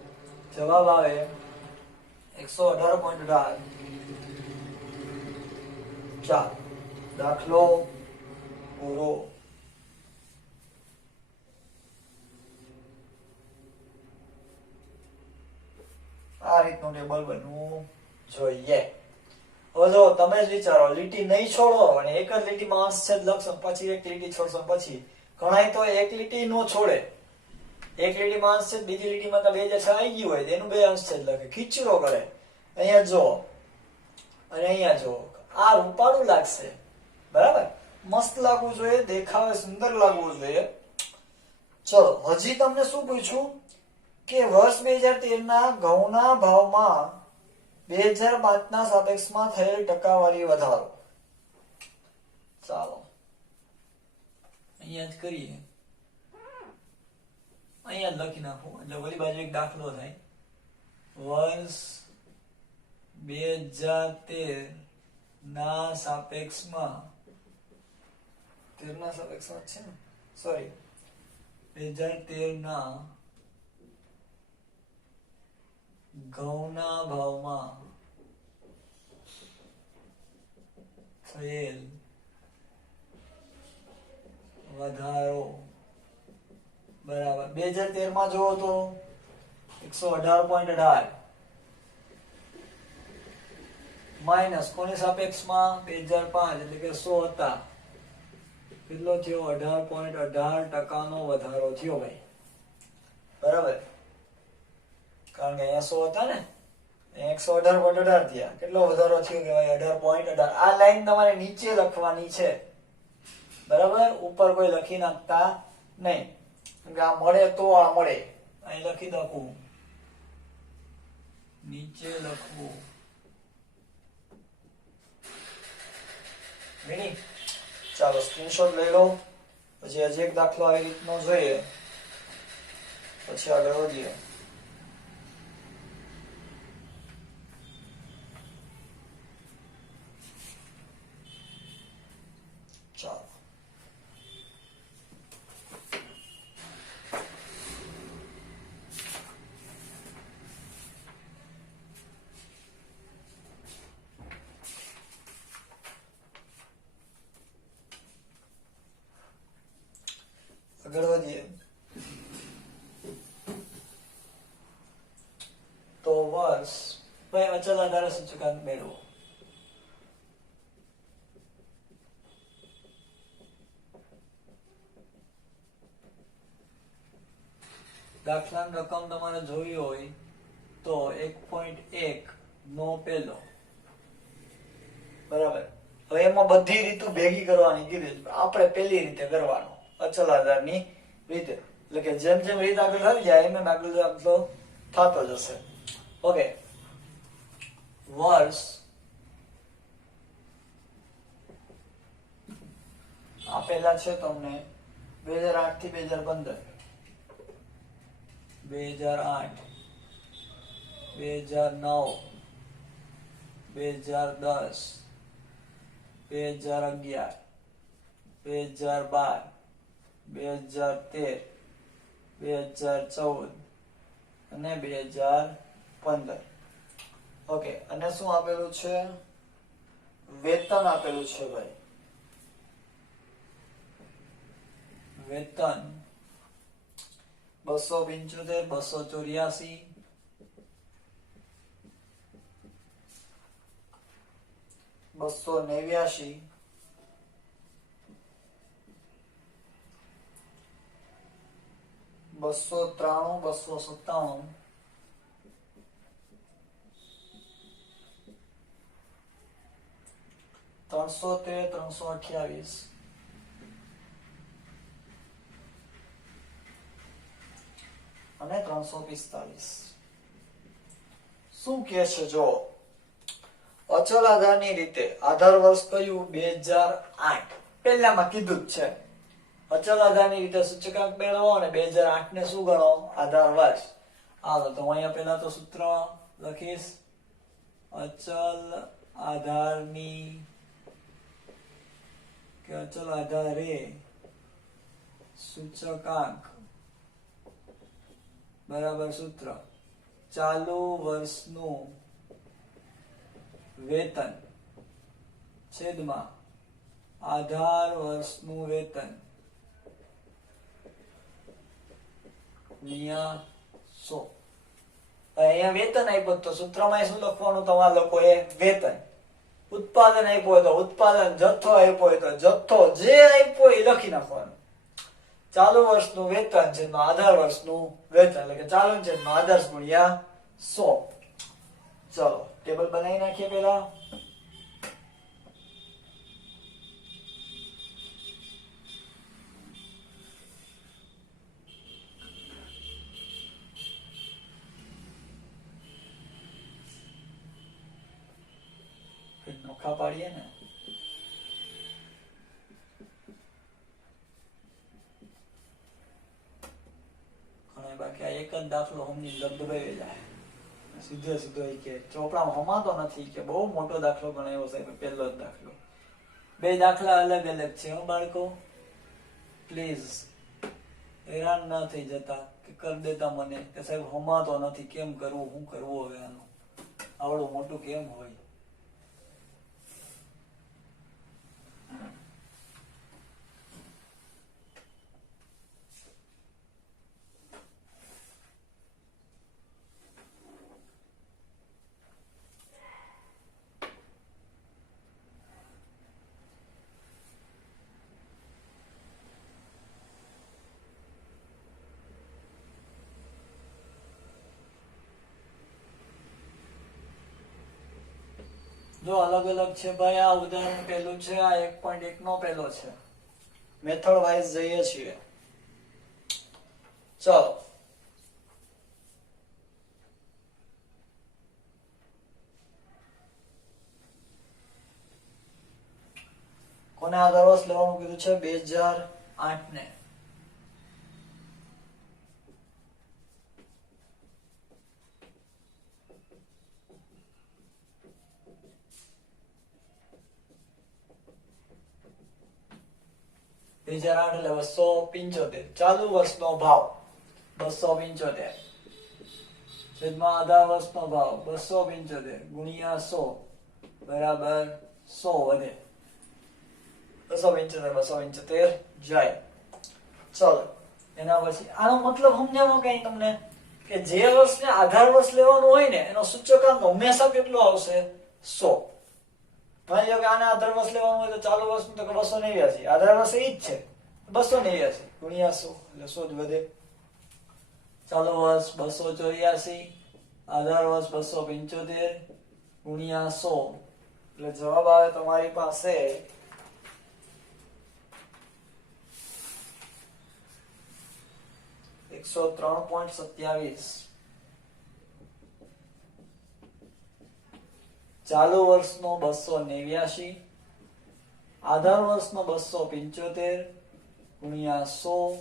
જવાબ આવે 118.18. ચાલો દાખલો પૂરો. આ રીતનું ટેબલ બનવું જોઈએ. હવે જો તમે જ વિચારો, લીટી નહીં છોડો અને એક જ લીટીમાં અંશછેદ લખશો પછી એક લીટી છોડશો, પછી ઘણાય તો એક લીટી નો છોડે, એક લીટીમાં અંશછેદ બીજી લીટીમાં તો 2006 આવી ગયું હોય એનું બે અંશછેદ લખે, ખીચરો કરે. અહીંયા જો અને અહીંયા જો, આ રૂપાળું લાગશે, બરાબર, મસ્ત લાગવું જોઈએ, દેખાવે સુંદર લાગવું જોઈએ. ચલો હજી તમને શું પૂછ્યું કે વર્ષ 2013 ના ઘઉંના ભાવમાં 2005 ના સાપેક્ષમાં થયેલ ટકાવારી વધારો. ચાલો અહીંયા જ કરીએ, અહીંયા જ લખી નાખું એટલે ઓલી બાજુ એક દાખલો થાય. વર્ષ 2013 ના સાપેક્ષમાં, 13 ના સાપેક્ષમાં છે ને, સોરી 2013 ના ઘઉંના ભાવમાં થયેલ વધારો બરાબર 2013 માં જોવો તો 118.18 માઇનસ કોની સાપેક્ષમાં 2005 એટલે કે 100 હતા, કેટલો થયો? 18.18% નો વધારો થયો ભાઈ, બરાબર, કારણ કે અહીંયા 100 હતા ને, 118.18 થયા. કેટલો વધારો થયો કે ભાઈ 18.18. આ લાઈન તમારે નીચે લખવાની છે, બરાબર, ઉપર કોઈ લખી નાખતા નહીં, કેમ કે આ મળે તો આ મળે. અહીં લખી નાખવું, નીચે લખવું, રેડી? ચાલો સ્ક્રીનશોટ લઈ લો, પછી હજી એક દાખલો આવી રીતનો જોઈએ, પછી આગળ વધીએ. ચાલો આગળ વધીએ. તો વર્ષ ભાઈ અચલ આધારે સૂચકાંક મેળવો. દાખલાની રકમ તમારે જોવી હોય તો 1.1 નો પેલો, બરાબર. હવે એમાં બધી રીતો ભેગી કરવાની કીધી, આપણે પેલી રીતે કરવાનો, અચલ આધારની રીતે. એટલે કે જેમ જેમ રીત આગળ આવી જાય એમ આગળ દાખલો થતો જશે. ઓકે, વર્ષ આપેલા છે તમને 2008 થી 2015, 2008, 2009, 2010, 2011, 2012, 2013, 2014 અને 2015. ઓકે, અને શું આપેલું છે? વેતન આપેલું છે ભાઈ. વેતન 275, 284, 289, 293, 297, 313, 328 અને 345. શું કે છે જો અચલ આધારની રીતે આધાર વર્ષ કયું? 2008. પહેલામાં કીધું જ છે અચલ આધારની રીતે સૂચકાંક મેળવો અને 2008 ને શું ગણો? આધાર વર્ષ. હાલો તો અહીંયા પહેલા તો સૂત્ર લખીશ, અચલ આધારની કે અચલ આધારે સૂચકાંક બરાબર સૂત્ર ચાલુ વર્ષનું વેતન છેદમાં આધાર વર્ષનું વેતન ગુણ્યા 100. અહીંયા વેતન આપ્યું તો સૂત્રમાં શું લખવાનું તમારે લોકોએ? વેતન. ઉત્પાદન આપ્યું હોય તો ઉત્પાદન, જથ્થો આપ્યો હોય તો જથ્થો, જે આપ્યો એ લખી નાખવાનું. ચાલુ વર્ષનું વેતન છે આધાર વર્ષનું વેતન, એટલે કે ચાલુ છે આધાર ગુણ્યા 100. ચલો ટેબલ બનાવી નાખીએ પેલા. નોખા પાડીએ ને. બાકી આ એક જ દાખલો સમજી દબદબાઈ જાય, સીધો સીધો કે ચોપડામાં હમાતો નથી કે બહુ મોટો દાખલો ગણાયો સાહેબ. પહેલો જ દાખલો. બે દાખલા અલગ અલગ છે હો બાળકો, પ્લીઝ હેરાન ના થઈ જતા કે કરી દેતા મને કે સાહેબ હમાતો નથી, કેમ કરવું, શું કરવું હવે આનું, આવડું મોટું કેમ હોય. જો અલગ અલગ છે ભાઈ. આ ઉદાહરણ પહેલું છે, આ 1.1 નો પહેલો છે. મેથડ વાઇઝ જઈએ છીએ. ચલો કોને આધાર વર્ષ લેવાનું કીધું છે? 2008 ને. એટલે 275. ચાલુ વર્ષનો ભાવ 275 છેદમાં આધાર વર્ષનો ભાવ 275 ગુણ્યા 100 બરાબર 100 વધે. 275 જાય. ચલો એના પછી આનો મતલબ સમજાવો કઈ તમને? કે જે વર્ષને આધાર વર્ષ લેવાનું હોય ને એનો સૂચકાંક હંમેશા કેટલો આવશે 100. માની લો કે આને આધાર વર્ષ લેવાનું હોય તો ચાલુ વર્ષનું તો 289, આધાર વર્ષ એ જ છે 289 ગુણ્યા 100 એટલે 100 જ વધે. ચાલુ વર્ષ 284, આધાર વર્ષ 275 ગુણ્યા 100 એટલે જવાબ આવે તમારી પાસે 103.27. ચાલુ વર્ષનો 289, આધાર વર્ષનો 275 ગુણ્યા 100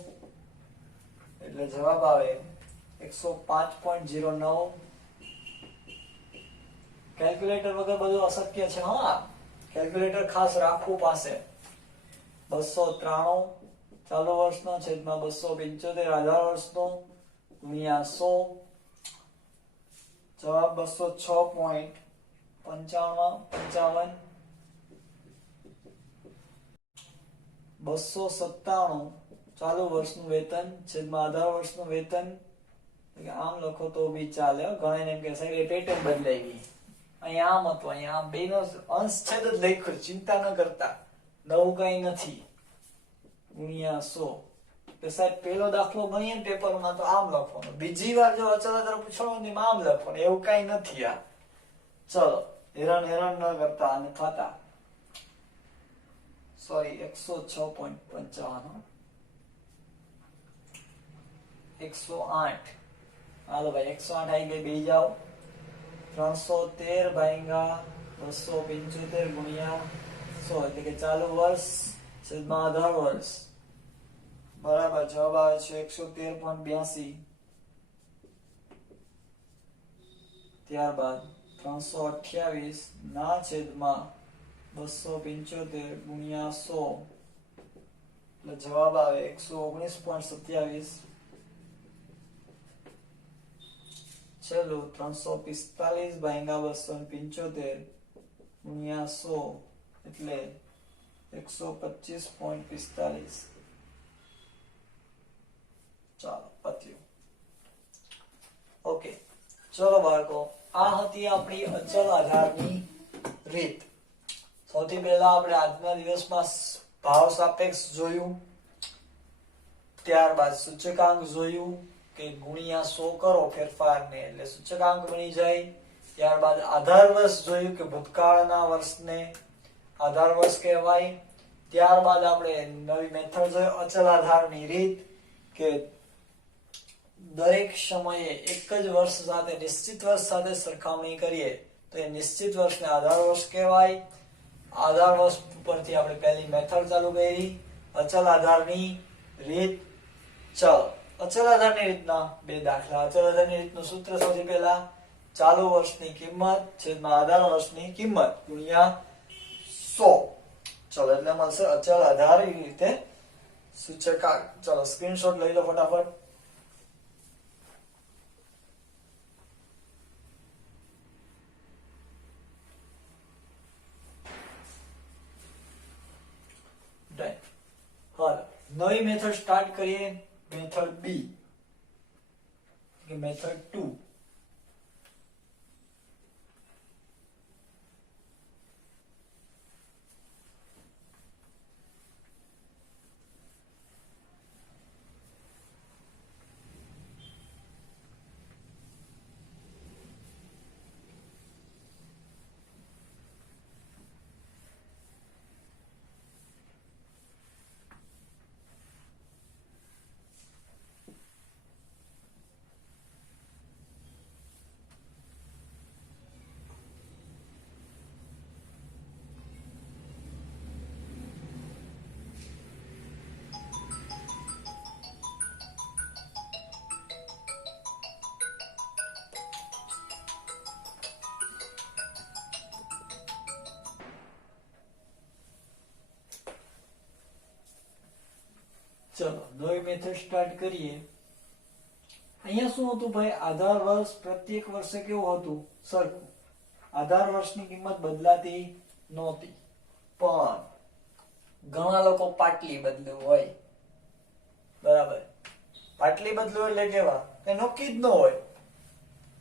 એટલે જવાબ આવે 105.09. કેલ્ક્યુલેટર વગર બધું અશક્ય છે. હા, કેલ્ક્યુલેટર ખાસ રાખવું પાસે. 293 ચાલુ વર્ષનો છેદમાં 275 આધાર વર્ષનો ગુણ્યા 100 જવાબ 206.55. 297 ચાલુ વર્ષનું વેતન છેદમાં આધાર વર્ષનું વેતન. આમ લખો તો બી ચાલે. ઘણા એમ કે સાહેબ એ પેટર્ન બદલાઈ ગઈ, અહીંયા આમ હતું અહીંયા આમ, બેનો અંશ છેદ જ લખ્યું, ચિંતા ન કરતા, નવું કઈ નથી. ગુણ્યા 100 તો સાહેબ પેલો દાખલો ગણીએ ને પેપરમાં તો આમ લખવાનો, બીજી વાર જો અચળ આધાર પૂછવાનું આમ લખવાનું, એવું કઈ નથી. આ ચલો હેરાન ન કરતા અને થતા. સોરી 106.55 108. હાલો ભાઈ 108 આવી ગઈ, બેસી જાઓ. 313 ભાગ્યા 275 ગુણ્યા 100 એટલે કે ચાલુ વર્ષ છેદમાં આધાર વર્ષ બરાબર. જવાબ આવે છે 113.82. ત્યારબાદ 328 ના છેદમાં 275 ગુણ્યા 100 એટલે જવાબ આવે 119.27. ચલો 345 ભાગ્યા 275 ગુણ્યા 100 એટલે 125.45. ચાલો પત્યું. ઓકે ચલો બાળકો, આ હતી આપણી અચલ આધારની રીત. સૌથી પહેલા આપણે આજના દિવસમાં ભાવ સાપેક્ષ જોયું, ત્યારબાદ સૂચકાંક જોયું કે ગુણ્યા 100 કરો ફેરફારને એટલે સૂચકાંક બની જાય. ત્યારબાદ આધાર વર્ષ જોયું કે ભૂતકાળના વર્ષને આધાર વર્ષ કહેવાય. ત્યારબાદ આપણે નવી મેથડ જોઈ અચલ આધારની રીત કે દરેક સમયે એક જ વર્ષ સાથે નિશ્ચિત વર્ષ સાથે સરખામણી કરીએ તો એ નિશ્ચિત વર્ષને આધાર વર્ષ કહેવાય. આધાર વર્ષ પરથી આપણે પહેલી મેથડ ચાલુ કરી અચલ આધારની રીત. ચાલો અચલ આધારની રીતના બે દાખલા. અચલ આધારની રીતનું સૂત્ર સૌથી પહેલા ચાલુ વર્ષની કિંમત છેદમાં આધાર વર્ષની કિંમત ગુણ્યા 100. ચલો એટલે મળશે અચલ આધાર એ રીતે સૂચકાંક. ચલો સ્ક્રીનશોટ લઈ લો ફટાફટ. હાલો નવી મેથડ સ્ટાર્ટ કરીએ. મેથડ બી કે મેથડ 2. ચલો નવી મેથડ સ્ટાર્ટ કરીએ. અહીંયા શું હતું ભાઈ, આધાર વર્ષ પ્રત્યેક વર્ષે કેવું હતું, સરખું. આધાર વર્ષની કિંમત બદલાતી નહોતી, પણ ઘણા લોકો પાટલી બદલ્યું હોય. બરાબર, પાટલી બદલ્યું એટલે કેવા, એ નક્કી જ ન હોય.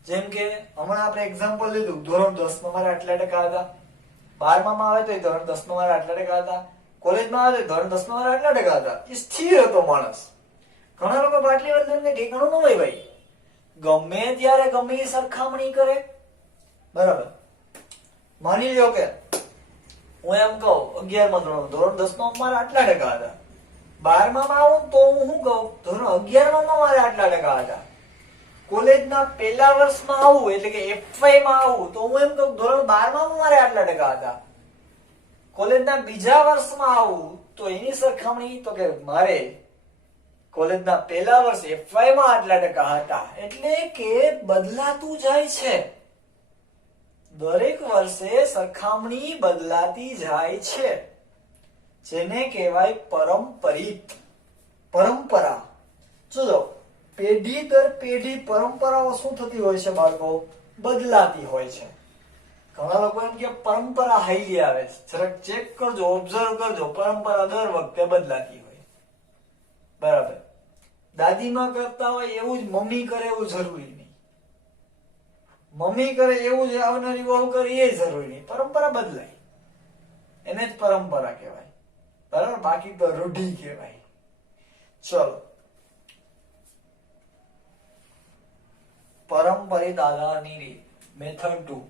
જેમ કે હમણાં આપણે એક્ઝામ્પલ લીધું, ધોરણ 10 માં મારે આટલા ટકા હતા, 12 માં આવે તો ધોરણ 10 માં મારે આટલા ટકા હતા, કોલેજમાં આવે તો ધોરણ 10 માં મારે આટલા ટકા હતા. એ સ્થિર હતો માણસ. ઘણા લોકો બાટલી વાળા ઠેકાણું ન હોય ભાઈ, ગમે ત્યારે ગમે એ સરખામણી કરે. બરાબર. માની લ્યો કે હું એમ કહું 11 ધોરણ 10 માં મારે આટલા ટકા હતા, 12 માં આવું તો હું શું કહું ધોરણ 11 માં મારે આટલા ટકા હતા. કોલેજના પહેલા વર્ષમાં આવું એટલે કે FY માં આવું તો હું એમ કહું ધોરણ 12 માં મારે આટલા ટકા હતા. કોલેજના બીજા વર્ષમાં આવું તો એની સરખામણી તો કે મારે કોલેજના પહેલા વર્ષ FY માં આટલા ટકા હતા. એટલે કે બદલાતું જાય છે. દરેક વર્ષે સરખામણી બદલાતી જાય છે, જેને કહેવાય પરંપરિત. પરંપરા. જો પેઢી દર પેઢી પરંપરાઓ શું થતી હોય છે બાળકો? બદલાતી હોય છે. ઘણા લોકો એમ કે પરંપરા હાઈલી આવે છે. જરાક ચેક કરજો, ઓબ્ઝર્વ કરજો, પરંપરા દર વખતે બદલાતી હોય. બરાબર. દાદીમાં કરતા હોય એવું જ મમ્મી કરે એવું જરૂરી નહીં. મમ્મી કરે એવું જ આવનારી વહુ કરે એ જરૂરી નહીં. પરંપરા બદલાય, એને જ પરંપરા કહેવાય. બરાબર. બાકી તો રૂઢિ કહેવાય. ચલો, પરંપરિત આધારની રીત. મેથડ 2.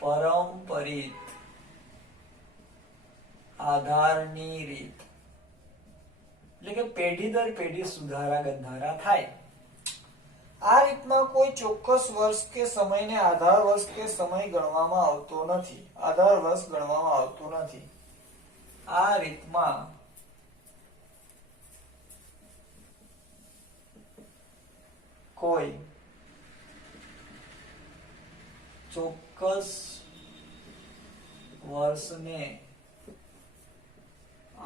પરંપરિત આધારની રીત એટલે કે પેઢી દર પેઢી સુધારા ગંધારા થાય. આ રીતમાં કોઈ ચોક્કસ વર્ષ કે સમયને આધાર વર્ષ કે સમય ગણવામાં આવતો નથી. આધાર વર્ષ ગણવામાં આવતું નથી. આ રીતમાં કોઈ ચોક્કસ વર્ષને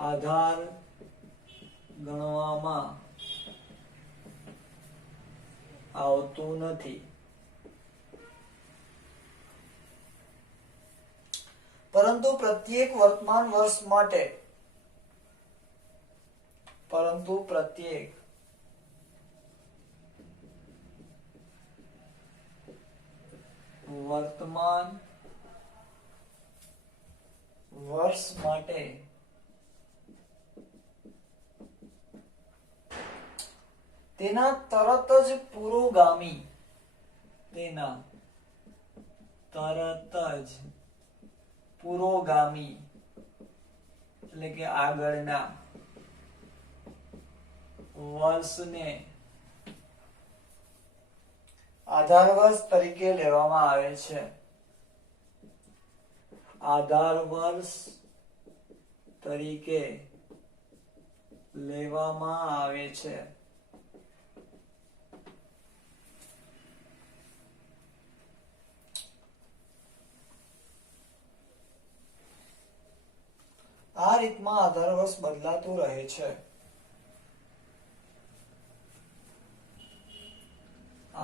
આધાર ગણવામાં આવતું નથી. પરંતુ પ્રત્યેક વર્તમાન વર્ષ માટે તેના તરત જ પુરોગામી એટલે કે આગળના વર્ષને આધાર વર્ષ તરીકે લેવામાં આવે છે. આધાર વર્ષ તરીકે લેવામાં આવે છે. આ રીતમાં આધાર વર્ષ બદલાતું રહે છે.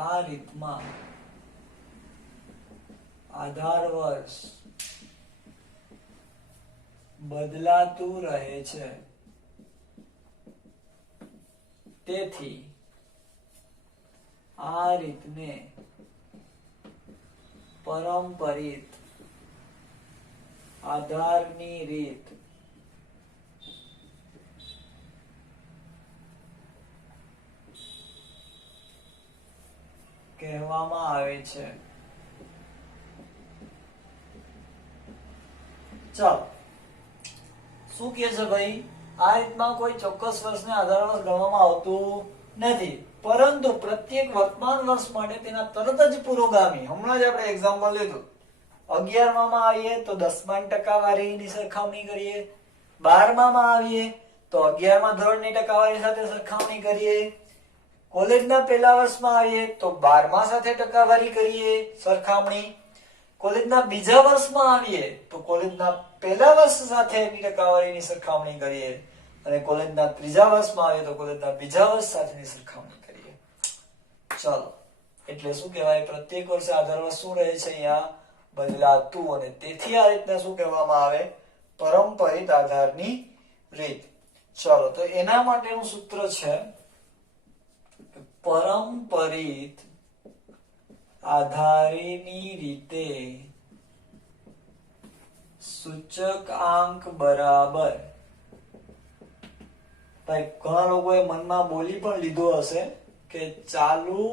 આ રીતમાં આધાર વર્ષ બદલાતું રહે છે. તેથી આ રીતને પરંપરિત આધારની રીત કહેવામાં આવે છે. ચાલો, શું કહે છે ભાઈ? આ રીતમાં કોઈ ચોક્કસ વર્ષને આધાર વર્ષ ગણવામાં આવતું નથી, પરંતુ પ્રત્યેક વર્તમાન વર્ષ માટે તેના તરત જ પુરોગામી. હમણાં જ આપણે એક્ઝામ્પલ લીધું, 11 માં આવીએ તો 10 ટકાવારીની સરખામણી કરીએ, 12 માં આવીએ તો 11 ધોરણની ટકાવારી સાથે સરખામણી કરીએ, કોલેજના પહેલા વર્ષમાં આવીએ તો 12 સાથે ટકાવારી કરીએ સરખામણી, કોલેજના બીજા વર્ષમાં આવીએ તો કોલેજના પહેલા વર્ષ સાથેની ટકાવારીની સરખામણી કરીએ, અને કોલેજના ત્રીજા વર્ષમાં આવીએ તો કોલેજના બીજા વર્ષ સાથેની સરખામણી કરીએ. ચાલો, એટલે શું કહેવાય? પ્રત્યેક વર્ષે આધાર વર્ષ શું રહે છે? અહીંયા બદલાતું. અને તેથી આ રીતના શું કહેવામાં આવે? પરંપરિત આધારની રીત. ચાલો તો એના માટેનું સૂત્ર છે પરંપરિત આધારેની રીતે સૂચકાંક બરાબર. ભાઈ ઘણા લોકોએ મનમાં બોલી પણ લીધો હશે કે ચાલુ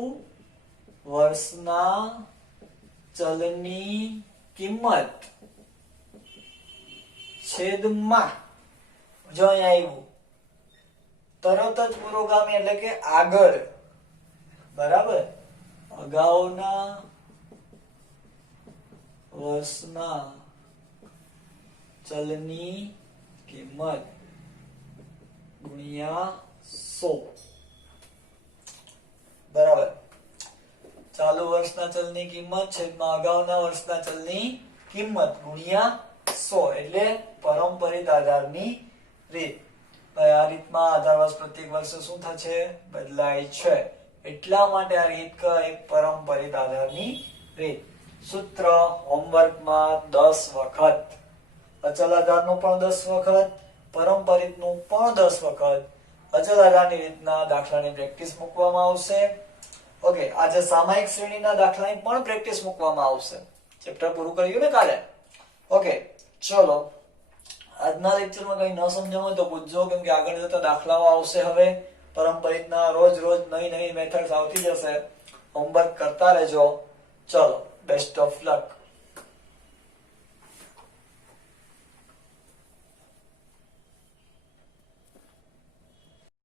વર્ષના ચલની કિંમત છેદમાં, જો અહીંયા આવ્યું તરત જ પુરોગામી એટલે કે આગળ, બરાબર, અગાઉના વર્ષના ચલની કિંમત ગુણ્યા 100, બરાબર. ચાલુ વર્ષના ચલની કિંમત છેદમાં અગાઉના વર્ષના ચલની કિંમત ગુણ્યા 100 એટલે પરંપરિત આધારની રીત. આ રીતમાં આધાર વર્ષ પ્રત્યેક વર્ષે શું થશે? બદલાય છે. એટલા માટે આ રીત કઈ? પરંપરિત આધારની રીત. સૂત્ર હોમવર્કમાં 10 વખત, અચલ આધારનું પણ 10 વખત, પરંપરિતનું પણ 10 વખત, અચલ આધારની રીતના દાખલાની પ્રેક્ટિસ મૂકવામાં આવશે. ઓકે, આજે સામાયિક શ્રેણીના દાખલાની પણ પ્રેક્ટિસ મૂકવામાં આવશે. ચેપ્ટર પૂરું કર્યું ને કાલે. ઓકે, ચલો આજના લેક્ચરમાં કઈ ન સમજાણું હોય તો પૂછજો, કેમ કે આગળ જતા દાખલાઓ આવશે. હવે પરંપરિતના રોજ નવી મેથડ્સ આવતી જશે. હોમવર્ક કરતા રહેજો. ચલો, બેસ્ટ ઓફ લક.